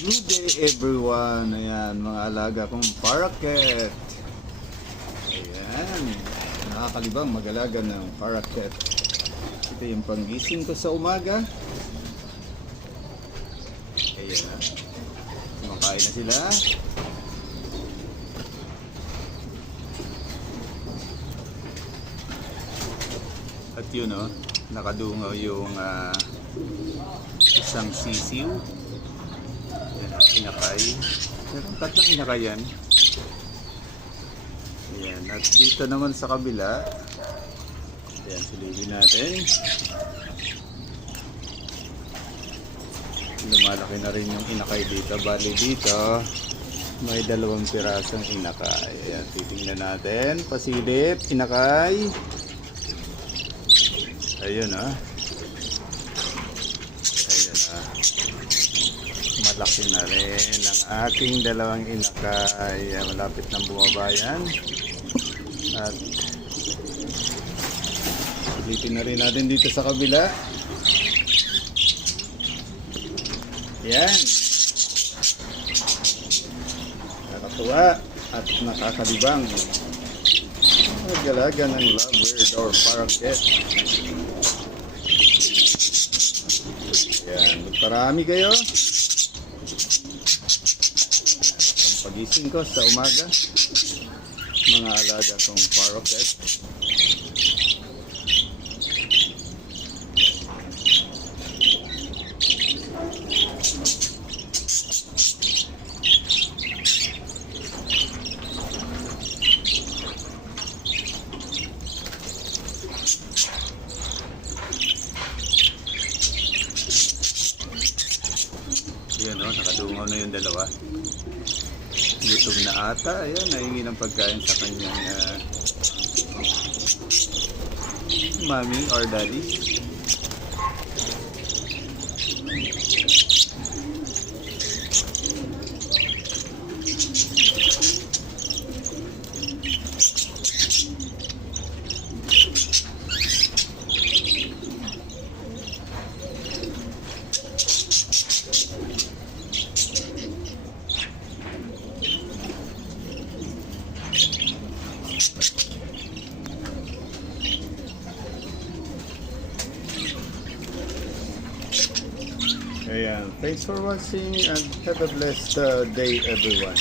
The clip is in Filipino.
Good day everyone. Ayan, mga alaga kong parakeet. Ayan, nakakalibang mag-alaga ng parakeet. Ito yung panggising ko sa umaga. Ayan na. Kumakain na sila. At yun o, nakadungaw yung isang sisiw. Yan ang inakay. Meron tatlong inakay yan. Ayan. At dito naman sa kabila. Ayan, silipin natin. Lumalaki na rin yung inakay dito. Bali dito, may 2 pirasong inakay. Ayan, titingnan natin. Pasilip, inakay. Ayun ah. Malaki na rin ang ating 2 inakay. Malapit ng bumabayan. At ulitin na rin natin dito sa kabila. Yan. Nakakatuwa at nakakalibang. Nagalaga ng lovebird or parakeet. Yan. Magparami kayo. Pagising ko sa umaga, mga alaga kong parakeet. Yan o, nakadungaw na yung 2. Gutom na ata. Ayan, nahingi ng pagkain sa kanyang mommy or daddy. Ayan. Thanks for watching and have a blessed day everyone.